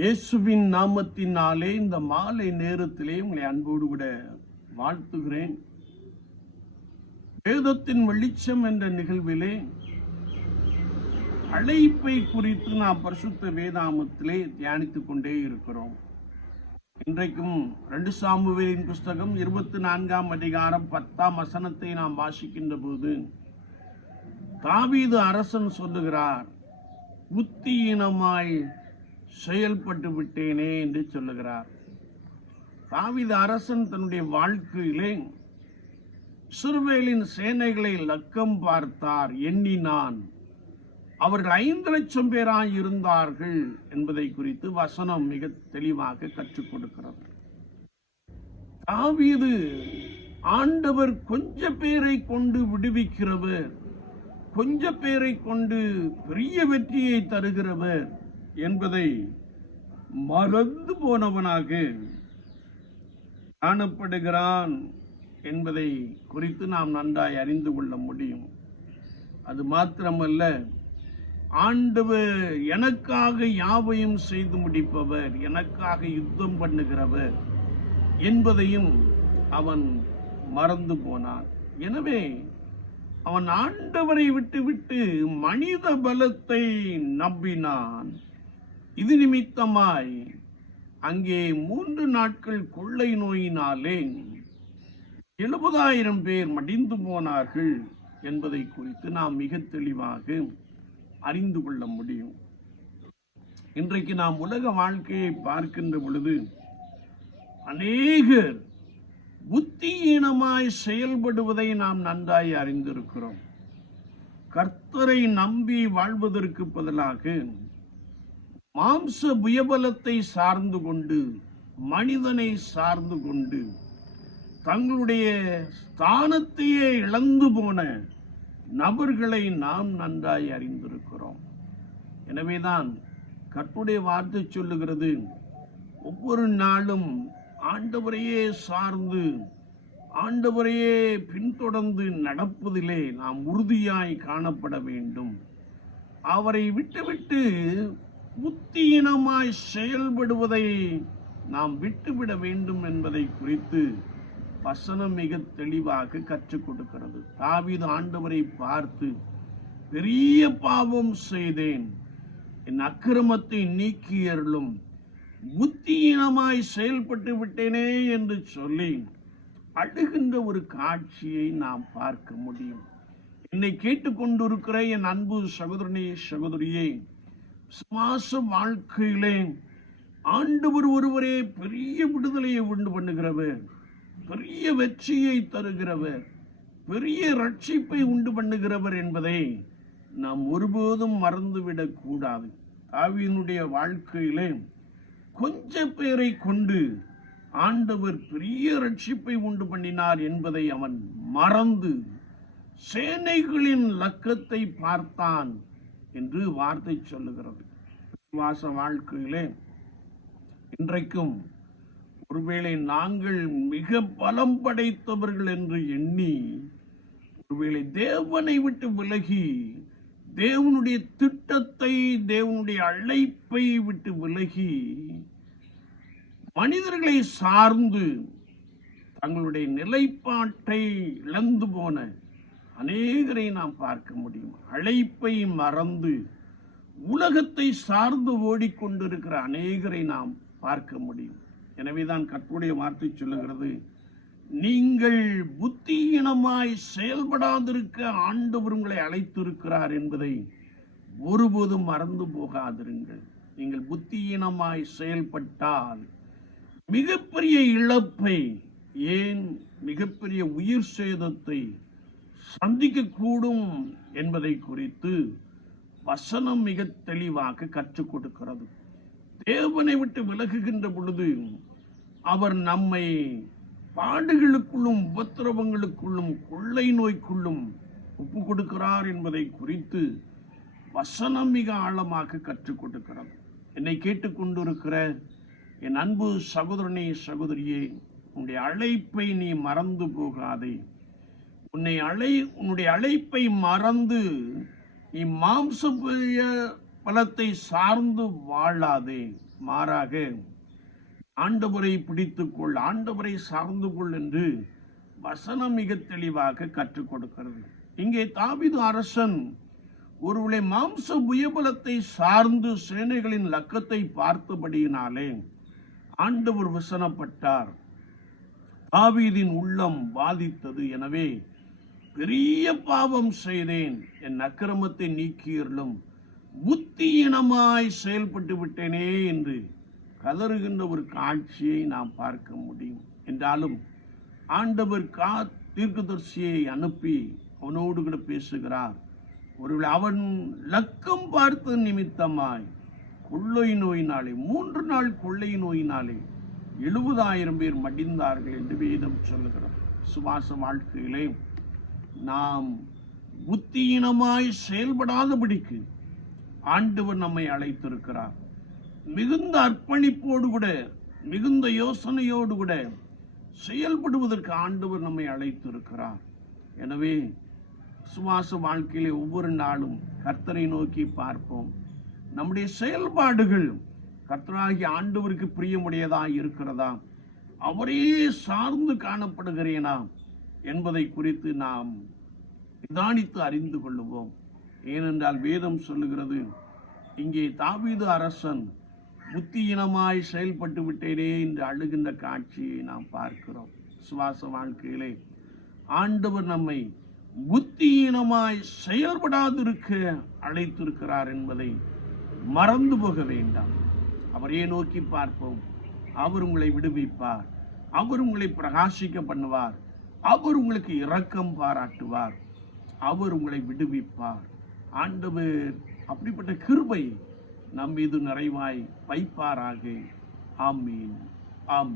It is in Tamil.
இயேசுவின் நாமத்தினாலே இந்த மாலை நேரத்திலே உங்களை அன்போடு கூட வாழ்த்துகிறேன். வேதத்தின் வெளிச்சம் என்ற நிகழ்விலே அழைப்பை குறித்து நாம் பரிசுத்த வேதாகமத்திலே தியானித்துக் கொண்டே இருக்கிறோம். இன்றைக்கும் 2 சாமுவேலின் புஸ்தகம் 24ஆம் அதிகாரம் 10ஆம் வசனத்தை நாம் வாசிக்கின்ற போது தாவீது அரசன் சொல்லுகிறார், புத்தியீனமாய் செயல்பட்டு விட்டேனே என்று சொல்லுகிறார். தாவீது அரசன் தன்னுடைய வாழ்க்கையிலே இஸ்ரவேலின் சேனைகளை லக்கம் பார்த்தார், எண்ணினான். அவர்கள் 5 லட்சம் பேராய் இருந்தார்கள் என்பதை குறித்து வசனம் மிக தெளிவாக கற்றுக் கொடுக்கிறது. தாவீது ஆண்டவர் கொஞ்ச பேரை கொண்டு விடுவிக்கிறவர், கொஞ்ச பேரை கொண்டு பெரிய வெற்றியை தருகிறவர் என்பதை மறந்து போனவனாக காணப்படுகிறான் என்பதை குறித்து நாம் நன்றாய் அறிந்து கொள்ள முடியும். அது மாத்திரமல்ல, ஆண்டவர் எனக்காக யாவையும் செய்து முடிப்பவர், எனக்காக யுத்தம் பண்ணுகிறவர் என்பதையும் அவன் மறந்து போனான். எனவே அவன் ஆண்டவரை விட்டுவிட்டு மனித பலத்தை நம்பினான். இது நிமித்தமாய் அங்கே 3 நாட்கள் கொள்ளை நோயினாலே 70,000 பேர் மடிந்து போனார்கள் என்பதை குறித்து நாம் மிக தெளிவாக அறிந்து கொள்ள முடியும். இன்றைக்கு நாம் உலக வாழ்க்கையை பார்க்கின்ற பொழுது அநேகர் புத்தியீனமாய் செயல்படுவதை நாம் நன்றாய் அறிந்திருக்கிறோம். கர்த்தரை நம்பி வாழ்வதற்கு பதிலாக மாம்ச புயபலத்தை சார்ந்து கொண்டு, மனிதனை சார்ந்து கொண்டு தங்களுடைய ஸ்தானத்தையே இழந்து போன நபர்களை நாம் நன்றாய் அறிந்திருக்கிறோம். எனவேதான் கர்த்தருடைய வார்த்தை சொல்லுகிறது, ஒவ்வொரு நாளும் ஆண்டவரையே சார்ந்து ஆண்டவரையே பின்தொடர்ந்து நடப்பதிலே நாம் உறுதியாய் காணப்பட வேண்டும். அவரை விட்டுவிட்டு புத்தியீனமாய் செயல்படுவதை நாம் விட்டுவிட வேண்டும் என்பதை குறித்து வசனம் மிக தெளிவாக கற்றுக் கொடுக்கிறது. தாவீது ஆண்டவரை பார்த்து, பெரிய பாவம் செய்தேன், என் அக்கிரமத்தை நீக்கியருளும், புத்தியீனமாய் செயல்பட்டு விட்டேனே என்று சொல்லி அழுகின்ற ஒரு காட்சியை நாம் பார்க்க முடியும். என்னை கேட்டுக்கொண்டிருக்கிற என் அன்பு சகோதரனே, சகோதரியே, விசுவாச வாழ்க்கையிலே ஆண்டவர் ஒருவரே பெரிய விடுதலையை உண்டு பண்ணுகிறவர், பெரிய வெற்றியை தருகிறவர், பெரிய ரட்சிப்பை உண்டு பண்ணுகிறவர் என்பதை நாம் ஒருபோதும் மறந்துவிடக் கூடாது. தாவீதுடைய வாழ்க்கையிலே கொஞ்ச பேரை கொண்டு ஆண்டவர் பெரிய ரட்சிப்பை உண்டு பண்ணினார் என்பதை அவன் மறந்து சேனைகளின் லக்கத்தை பார்த்தான் என்று வார்த்தை சொல்லுகிறது. விசுவாச வாழ்க்கையிலே இன்றைக்கும் ஒருவேளை நாங்கள் மிக பலம் படைத்தவர்கள் என்று எண்ணி, ஒருவேளை தேவனை விட்டு விலகி தேவனுடைய திட்டத்தை, தேவனுடைய அழைப்பை விட்டு விலகி மனிதர்களை சார்ந்து தங்களுடைய நிலைப்பாட்டை இழந்து போன அநேகரை நாம் பார்க்க முடியும். அழைப்பை மறந்து உலகத்தை சார்ந்து ஓடிக்கொண்டிருக்கிற அநேகரை நாம் பார்க்க முடியும். எனவேதான் கர்த்தருடைய வார்த்தை சொல்லுகிறது, நீங்கள் புத்தியீனமாய் செயல்படாதிருக்க ஆண்டவர் உங்களை அழைத்திருக்கிறார் என்பதை ஒருபோதும் மறந்து போகாதிருங்கள். நீங்கள் புத்தியீனமாய் செயல்பட்டால் மிகப்பெரிய இழப்பை, ஏன் மிகப்பெரிய உயிர் சேதத்தை சந்திக்கக்கூடும் என்பதை குறித்து வசனம் மிக தெளிவாக கற்றுக் கொடுக்கிறது. தேவனை விட்டு விலகுகின்ற பொழுது அவர் நம்மை பாடுகளுக்குள்ளும் உபத்திரவங்களுக்குள்ளும் கொள்ளை நோய்க்குள்ளும் ஒப்பு கொடுக்கிறார் என்பதை குறித்து வசனம் மிக ஆழமாக கற்றுக் கொடுக்கிறது. என்னை கேட்டுக்கொண்டிருக்கிற என் அன்பு சகோதரனே, சகோதரியே, உன்னுடைய அழைப்பை நீ மறந்து போகாதே. உன்னுடைய அழைப்பை மறந்து நீ மாம்ச பலத்தை சார்ந்து வாழாதே, மாறாக ஆண்டவரை பிடித்துக்கொள், ஆண்டவரை சார்ந்து கொள் என்று வசனம் மிக தெளிவாக கற்றுக் கொடுக்கிறது. இங்கே தாவீது அரசன் ஒருவேளை மாம்ச புயபலத்தை சார்ந்து சேனைகளின் லக்கத்தை பார்த்தபடியினாலே ஆண்டவர் வசனப்பட்டார். தாவீதின் உள்ளம் பாதித்தது. எனவே பெரிய பாவம் செய்தேன், என் அக்கிரமத்தை நீக்கியருளும், புத்தியீனமாய் செயல்பட்டு விட்டேனே என்று கதறுகின்ற ஒரு காட்சியை நாம் பார்க்க முடியும். என்றாலும் ஆண்டவர் தீர்க்கதரிசியை அனுப்பி அவனோடு கூட பேசுகிறார். ஒருவேளை அவன் லக்கம் பார்த்த நிமித்தமாய் கொள்ளை நோயினாலே 3 நாள் கொள்ளை நோயினாலே 70,000 பேர் மடிந்தார்கள் என்று வேதம் சொல்லுகிறோம். சுவாச வாழ்க்கையிலே நாம் புத்தியீனமாய் செயல்படாதபடிக்கு ஆண்டவர் நம்மை அழைத்திருக்கிறார். மிகுந்த அர்ப்பணிப்போடு கூட, மிகுந்த யோசனையோடு கூட செயல்படுவதற்கு ஆண்டவர் நம்மை அழைத்திருக்கிறார். எனவே சுவாச வாழ்க்கையிலே ஒவ்வொரு நாளும் கர்த்தரை நோக்கி பார்ப்போம். நம்முடைய செயல்பாடுகள் கர்த்தராகிய ஆண்டவருக்கு பிரியமுடையதாக இருக்கிறதா, அவரையே சார்ந்து காணப்படுகிறேனா என்பதை குறித்து நாம் நிதானித்து அறிந்து கொள்ளுவோம். ஏனென்றால் வேதம் சொல்லுகிறது, இங்கே தாவீது அரசன் புத்தியீனமாய் செயல்பட்டு விட்டேனே என்று அழுகின்ற காட்சியை நாம் பார்க்கிறோம். சுவாச வாழ்க்கையிலே ஆண்டவர் நம்மை புத்தியீனமாய் செயல்படாதிருக்க அழைத்திருக்கிறார் என்பதை மறந்து போக வேண்டாம். அவரையே நோக்கி பார்ப்போம். அவர் உங்களை விடுவிப்பார், அவர் உங்களை பிரகாசிக்க பண்ணுவார், அவர் உங்களுக்கு இரக்கம் பாராட்டுவார், அவர் உங்களை விடுவிப்பார். ஆண்டவர் அப்படிப்பட்ட கிருபை நம் மீது நிறைவாய் வைப்பாராக. ஆமீன், ஆமீன்.